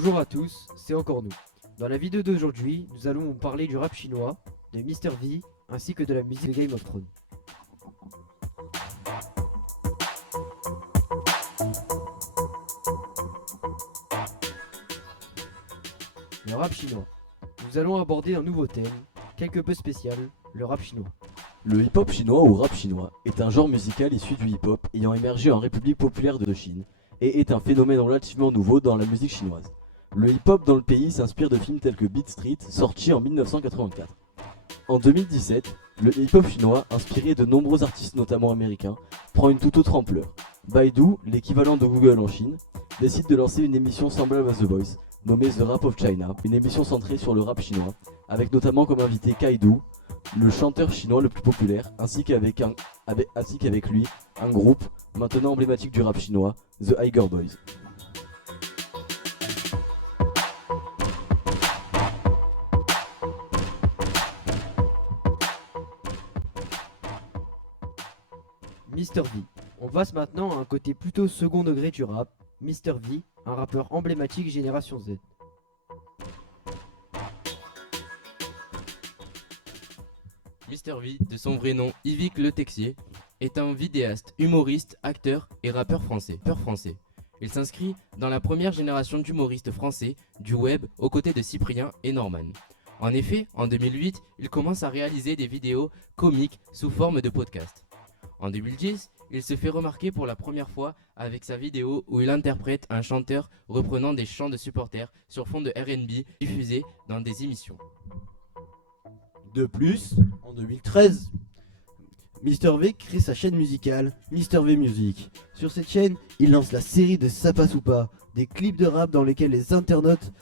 Bonjour à tous, c'est encore nous. Dans la vidéo d'aujourd'hui, nous allons vous parler du rap chinois, de Mr V, ainsi que de la musique de Game of Thrones. Le rap chinois. Nous allons aborder un nouveau thème, quelque peu spécial, le rap chinois. Le hip-hop chinois ou rap chinois est un genre musical issu du hip-hop ayant émergé en République populaire de Chine et est un phénomène relativement nouveau dans la musique chinoise. Le hip-hop dans le pays s'inspire de films tels que Beat Street, sorti en 1984. En 2017, le hip-hop chinois, inspiré de nombreux artistes notamment américains, prend une toute autre ampleur. Baidu, l'équivalent de Google en Chine, décide de lancer une émission semblable à The Voice, nommée The Rap of China, une émission centrée sur le rap chinois, avec notamment comme invité Kaidu, le chanteur chinois le plus populaire, ainsi qu'avec lui un groupe maintenant emblématique du rap chinois, The Iger Boys. Mr V. On passe maintenant à un côté plutôt second degré du rap. Mr V, un rappeur emblématique génération Z. Mr V, de son vrai nom Yvick Le Texier, est un vidéaste, humoriste, acteur et rappeur français. Il s'inscrit dans la première génération d'humoristes français du web aux côtés de Cyprien et Norman. En effet, en 2008, il commence à réaliser des vidéos comiques sous forme de podcast. En 2010, il se fait remarquer pour la première fois avec sa vidéo où il interprète un chanteur reprenant des chants de supporters sur fond de R&B diffusés dans des émissions. De plus, en 2013, Mr V crée sa chaîne musicale Mr V Music. Sur cette chaîne, il lance la série de Sapa Soupa, des clips de rap dans lesquels les internautes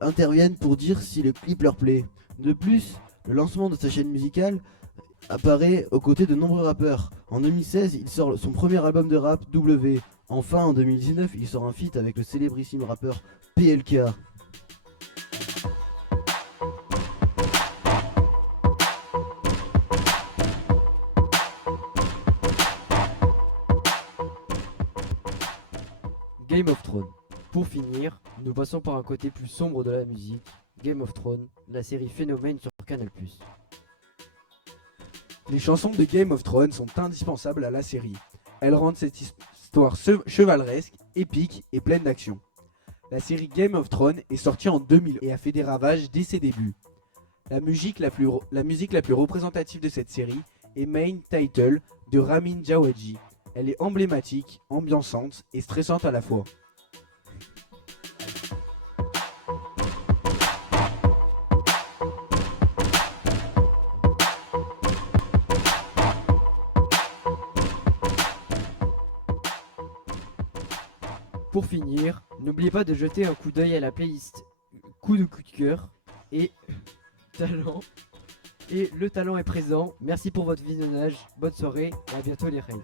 interviennent pour dire si le clip leur plaît. De plus, le lancement de sa chaîne musicale apparaît aux côtés de nombreux rappeurs. En 2016, il sort son premier album de rap, W. Enfin, en 2019, il sort un feat avec le célébrissime rappeur PLK. Game of Thrones. Pour finir, nous passons par un côté plus sombre de la musique. Game of Thrones, la série phénomène sur Canal+. Les chansons de Game of Thrones sont indispensables à la série. Elles rendent cette histoire chevaleresque, épique et pleine d'action. La série Game of Thrones est sortie en 2000 et a fait des ravages dès ses débuts. La musique la plus représentative de cette série est Main Title de Ramin Djawadi. Elle est emblématique, ambiançante et stressante à la fois. Pour finir, n'oubliez pas de jeter un coup d'œil à la playlist coup de cœur et talent. Et le talent est présent. Merci pour votre visionnage. Bonne soirée et à bientôt les reines.